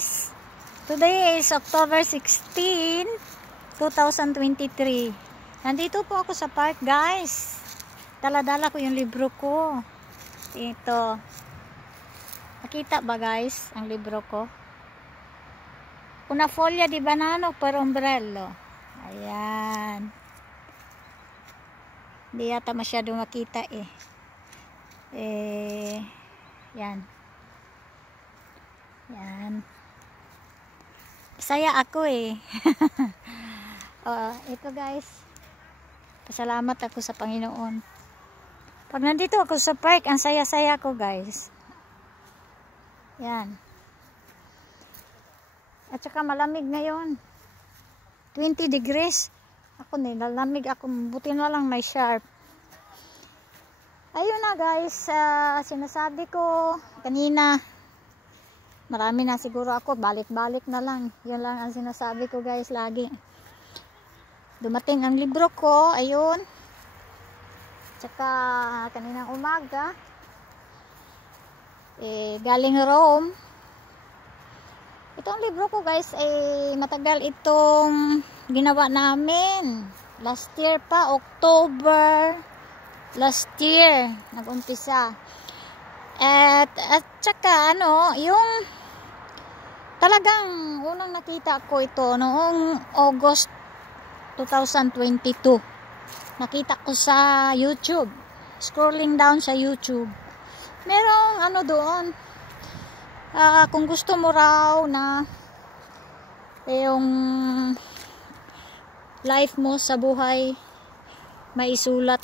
guys! Today is October 16, 2023. Nandito po ako sa park guys. Dala-dala ko yung libro ko. Ito. Nakita ba guys ang libro ko? Una foglia di banano per ombrello. Ayan. Hindi yata masyado makita yan. Yan. Saya ako ito guys. Pasalamat ako sa Panginoon. Pag nandito ako sa park, ang saya-saya ko guys. Yan. At saka malamig ngayon. 20 degrees. Ako nilalamig ako. Buti na lang may sharp. Ayun na guys, sinasabi ko kanina, marami na siguro ako, balik-balik na lang. Yun lang ang sinasabi ko guys lagi. Dumating ang libro ko, ayun. Tsaka kaninang umaga, galing Rome. Itong libro ko guys, matagal itong ginawa namin. Last year pa, October. Last year, nag-umpisa. At saka yung talagang unang nakita ko ito noong August 2022. Nakita ko sa YouTube. Scrolling down sa YouTube. Merong doon. Kung gusto mo raw na yung life mo sa buhay maisulat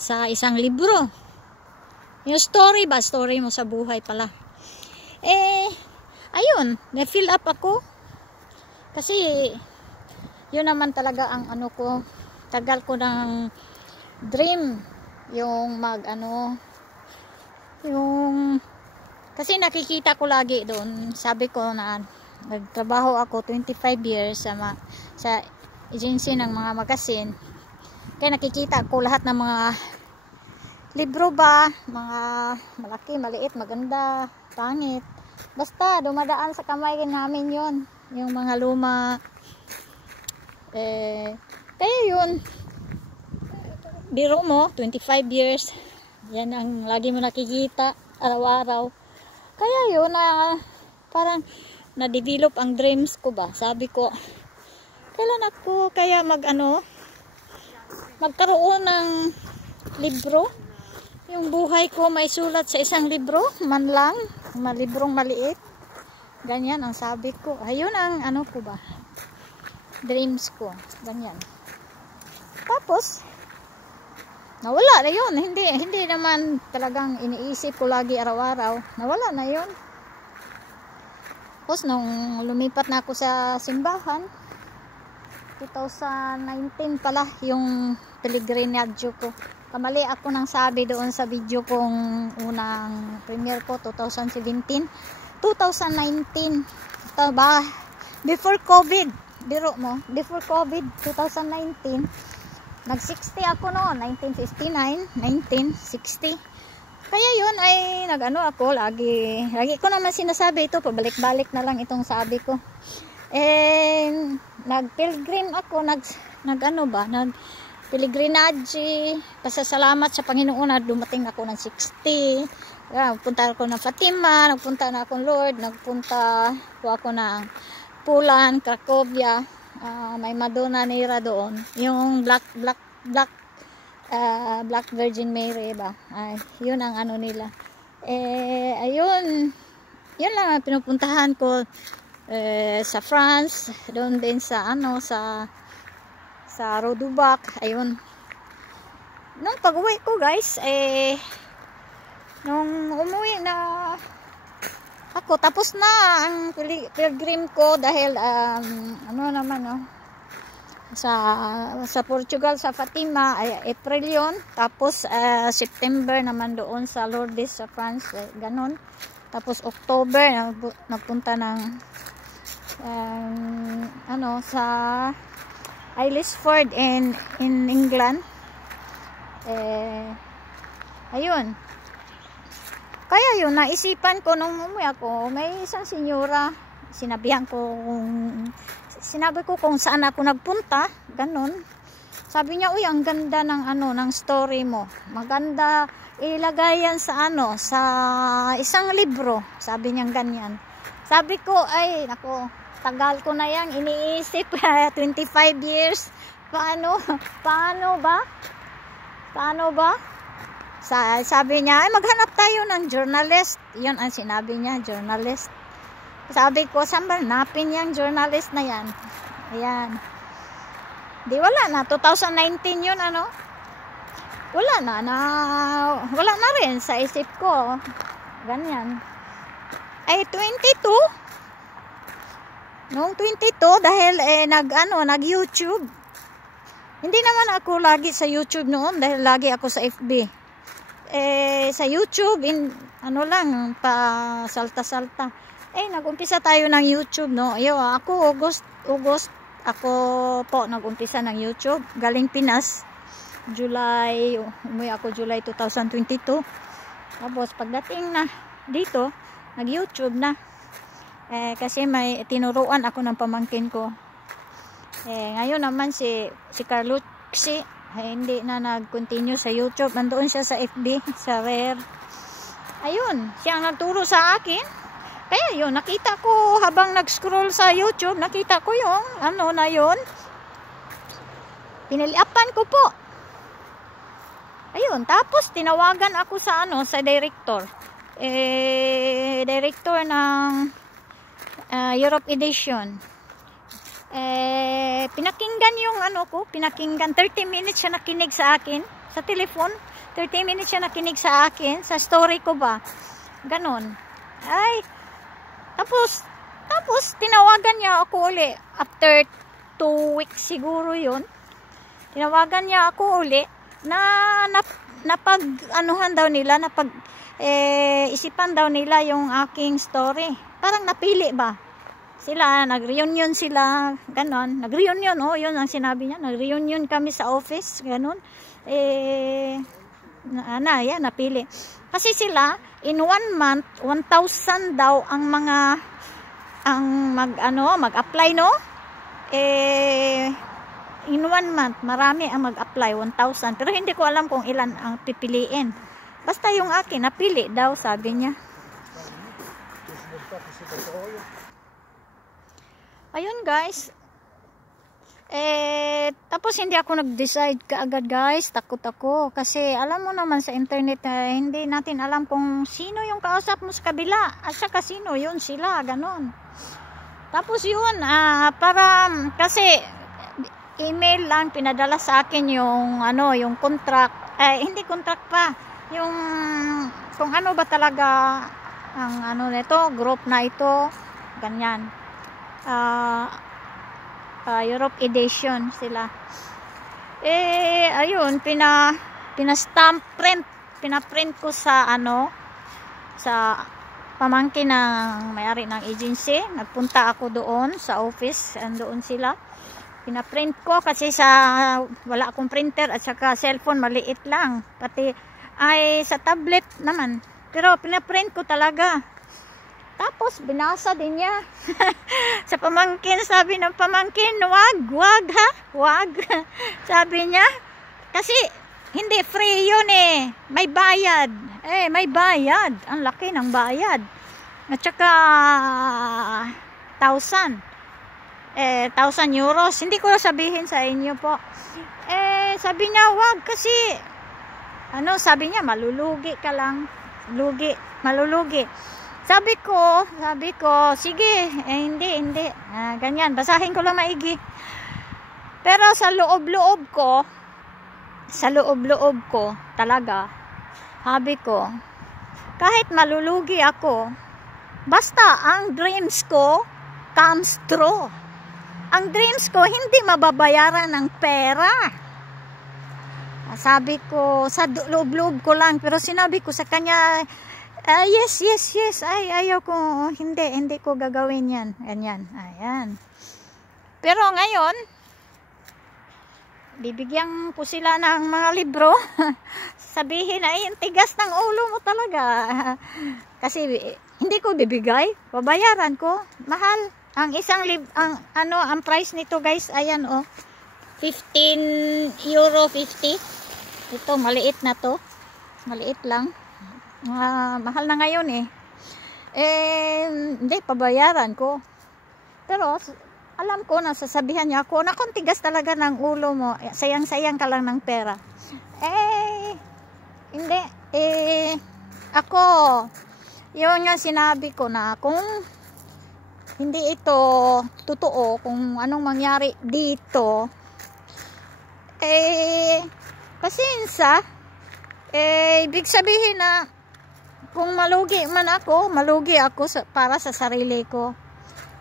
sa isang libro. Yung story mo sa buhay pala. Ayun, na-fill up ako. Kasi, yun naman talaga ang ko, tagal ko ng dream. Yung kasi nakikita ko lagi doon. Sabi ko na, nagtrabaho ako 25 years sa agency ng mga magazine. Kaya nakikita ko lahat ng mga libro ba, mga malaki, maliit, maganda, pangit. Basta dumadaan sa kamay namin yon, yung mga luma. Kaya yun, biro mo, 25 years, yan ang lagi mo nakikita, araw-araw. Kaya yun, parang na-develop ang dreams ko ba. Sabi ko, kailan ako kaya magkaroon ng libro, yung buhay ko may sulat sa isang libro man lang, librong maliit, ganyan ang sabi ko. Ayun ang ko ba, dreams ko, ganyan. Tapos nawala na yun. Hindi naman talagang iniisip ko lagi araw-araw, nawala na yun. Tapos nung lumipat na ako sa simbahan 2019 pala yung peregrinadyo ko. Kamali ako nang sabi doon sa video kong unang premiere ko 2017. 2019 ito ba, before COVID, biro mo, before COVID 2019, nag 60 ako noon, 1959, 1960. Kaya yun ay ako lagi ko naman sinasabi ito, pabalik-balik na lang itong sabi ko. Nag-pilgrim ako, nag-pilgrimage, pasasalamat sa Panginoon na dumating ako ng 60. Nagpunta ako ng Fatima, nagpunta na akong Lord, nagpunta ako ng Pulan, Cracovia, may Madonna Nera doon, yung Black Virgin Mary ba, yun ang nila. Ayun, yun lang ang pinupuntahan ko. Sa France, doon din sa sa Rodubac, ayun. Nung pag-uwi ko guys, nung umuwi na ako, tapos na ang pilgrim ko dahil sa Portugal, sa Fatima, April yun. Tapos September naman doon sa Lourdes sa France, ganon. Tapos October nagpunta ng sa Aylesford in England. Ayun. Kaya yun, naisipan ko nung umuwi ako, may isang senyora sinabi ko kung saan ako nagpunta, ganun. Sabi niya, uy, ang ganda ng ng story mo. Maganda ilagay yan sa sa isang libro. Sabi niya ganyan. Sabi ko, ay, nako, tagal ko na yan iniisip. 25 years. Paano ba? Sabi niya, ay, maghanap tayo ng journalist. Yun ang sinabi niya, journalist. Sabi ko, saan ba hanapin yung journalist na yan? Ayan. Di wala na, 2019 yun, wala na rin sa isip ko. Ganyan. Ay, 22. Noong 22, dahil nag-YouTube. Hindi naman ako lagi sa YouTube noon, dahil lagi ako sa FB. Sa YouTube, lang, pa salta-salta. Nag-umpisa tayo ng YouTube, no? Ako, August, ako po nag-umpisa ng YouTube. Galing Pinas. Umuwi ako July 2022. Tapos, pagdating na dito, nag-YouTube na. Kasi may tinuruan ako ng pamangkin ko. Ngayon naman si Carluxy, hindi na nag-continue sa YouTube. Nandoon siya sa FB, sa Rare. Ayun, siya ang nagturo sa akin. Kaya yun, nakita ko habang nag-scroll sa YouTube, nakita ko yung na yun. Piniliapan ko po. Ayun, tapos tinawagan ako sa sa director. Director ng Europe Edition. Pinakinggan yung pinakinggan. 30 minutes siya nakinig sa akin sa telephone. 30 minutes siya nakinig sa akin sa story ko ba. Ganon. Ay, tapos tinawagan niya ako uli after 2 weeks siguro yun. Tinawagan niya ako uli na napag-anuhan daw nila, isipan daw nila yung aking story. Parang napili ba? Sila, nag-reunion sila, ganon. Nag-reunion, yun ang sinabi niya. Nag-reunion kami sa office, ganon. Napili. Kasi sila, in 1 month, 1,000 daw ang mag-apply, no? In 1 month, marami ang mag-apply, 1,000. Pero hindi ko alam kung ilan ang pipiliin. Basta yung akin, napili daw, sabi niya. Ayun, guys. Tapos hindi ako nag-decide kaagad, guys. Takot ako. Kasi alam mo naman sa internet, hindi natin alam kung sino yung kausap mo sa kabila. At saka sino yun sila, ganon. Tapos yun, kasi email lang pinadala sa akin yung yung contract. Hindi contract pa. Yung kung ano ba talaga ang nito, group na ito, ganyan. Europe Edition sila. Ayun, pina-stamp print. Pina-print ko sa sa pamangkin ng may-ari ng agency. Nagpunta ako doon sa office, andoon sila. Pina-print ko kasi wala akong printer at saka cellphone, maliit lang. Pati ay sa tablet naman. Pero pina-print ko talaga. Tapos binasa din niya. Sa pamangkin, sabi ng pamangkin, wag ha, wag. Sabi niya, kasi hindi free yun may bayad. May bayad. Ang laki ng bayad. At saka 1,000 euros. Hindi ko sabihin sa inyo po. Sabi niya, wag kasi sabi niya, malulugi ka lang. Malulugi. Sabi ko, sige, hindi. Ganyan, basahin ko lang maigi. Pero sa loob-loob ko, talaga, sabi ko, kahit malulugi ako, basta ang dreams ko comes true. Ang dreams ko, hindi mababayaran ng pera. Sabi ko, sa loob-loob ko lang, pero sinabi ko sa kanya, yes. Ay, ayaw ko. Hindi ko gagawin yan. Ganyan. Ayan. Pero ngayon, bibigyan ko sila ng mga libro. Sabihin na, yung tigas ng ulo mo talaga. Kasi hindi ko bibigay. Babayaran ko. Mahal. Ang isang ang price nito guys, ayan oh. 15 euro 50. Ito, maliit na to. Maliit lang. Mahal na ngayon eh. Hindi, pabayaran ko. Pero, alam ko na sasabihan niya ako, nakong tigas talaga ng ulo mo. Sayang-sayang ka lang ng pera. Hindi. Ako, yun nga sinabi ko na kung hindi ito totoo, kung anong mangyari dito, pasensya, ibig sabihin na kung malugi man ako, malugi ako para sa sarili ko.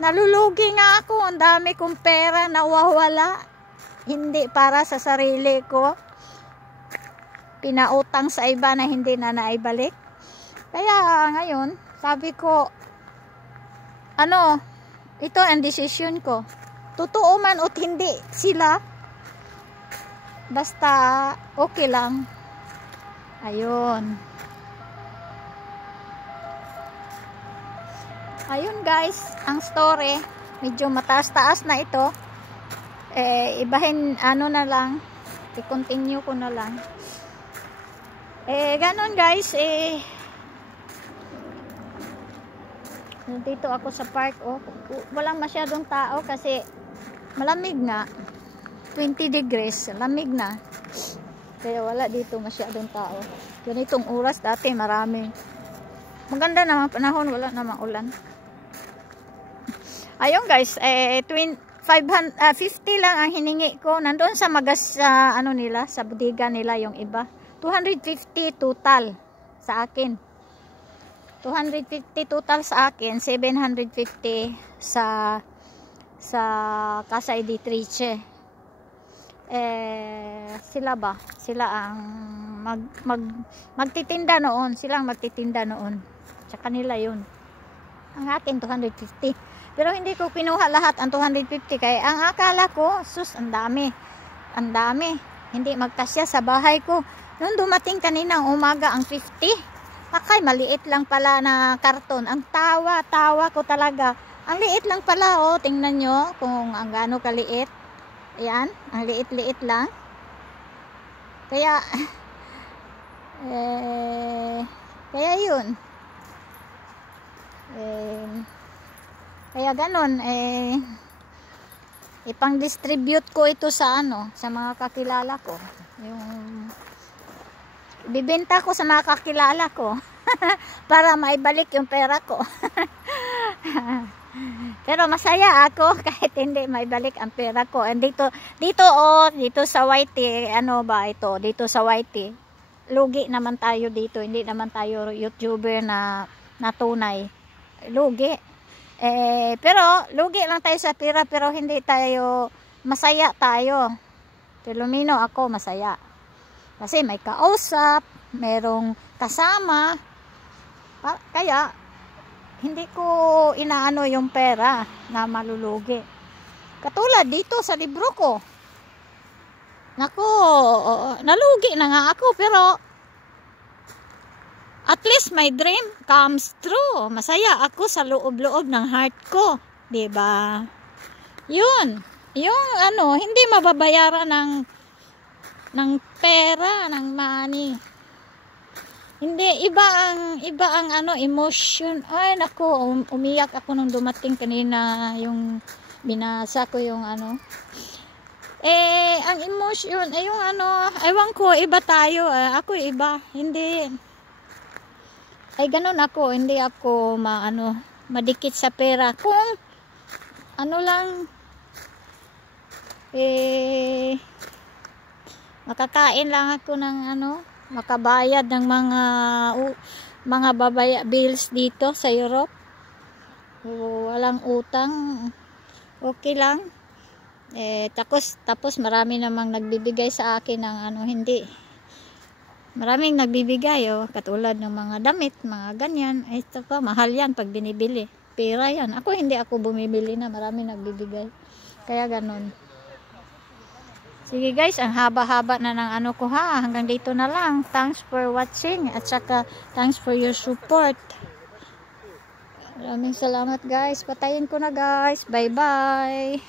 Nalulugi nga ako, ang dami kong pera nawawala, hindi para sa sarili ko. Pinautang sa iba na hindi na naibalik. Kaya ngayon, sabi ko, ito ang decision ko. Totoo man o hindi sila, basta okay lang. Ayun. Ayun guys, ang story. Medyo mataas-taas na ito. Ibahin, na lang. I-continue ko na lang. Ganon guys, nandito ako sa park, walang masyadong tao kasi malamig nga, 20 degrees, lamig na, kaya wala dito masyadong tao. Ganitong oras dati marami, maganda naman panahon, wala namang ulan. Ayun guys, 50 lang ang hiningi ko. Nandoon sa nila, sa bodega nila yung iba. 250 total sa akin. 250 total sa akin, 750 sa Casa Editrice. Sila ang magtitinda noon, silang magtitinda noon. Sa kanila 'yun. Ang akin 250. Pero hindi ko kinuha lahat ang 250 kaya ang akala ko, sus, ang dami. Ang dami. Hindi magkasya sa bahay ko. Noon dumating kaninang umaga ang 50. Akay, maliit lang pala na karton. Ang tawa ko talaga. Ang liit lang pala, oh. Tingnan nyo kung ang gaano kaliit. Ayan, ang liit-liit lang. Kaya, kaya yun. Kaya ganon, ipang-distribute ko ito sa sa mga kakilala ko. Yung bibenta ko sa mga kakilala ko para maibalik yung pera ko. Pero masaya ako kahit hindi maibalik ang pera ko. And dito sa Whitey, dito sa Whitey, lugi naman tayo dito, hindi naman tayo YouTuber na tunay. Lugi. Pero lugi lang tayo sa pera, pero hindi tayo masaya tayo. Pilomino ako masaya. Kasi may kausap, merong kasama. Kaya, hindi ko inaano yung pera na malulugi. Katulad dito sa libro ko. Nako, nalugi na nga ako, pero at least my dream comes true. Masaya ako sa loob-loob ng heart ko. Diba? Yun. Yung hindi mababayaran ng pera, ng money. Hindi, iba ang emotion. Ay, nako, umiyak ako nung dumating kanina yung binasa ko yung ang emotion, yung ewan ko, iba tayo. Ako iba, hindi. Ay, ganun ako, hindi ako madikit sa pera. Kung lang, makakain lang ako ng makabayad ng mga bills dito sa Europe. Walang utang, okay lang. Tapos marami namang nagbibigay sa akin ng hindi. Maraming nagbibigay, katulad ng mga damit, mga ganyan. Ito pa, mahal yan pag binibili. Pera yan. Hindi ako bumibili na, marami nagbibigay. Kaya ganun. Sige guys, ang haba-haba na ng ko ha. Hanggang dito na lang. Thanks for watching. At saka, thanks for your support. Maraming salamat guys. Patayin ko na guys. Bye bye.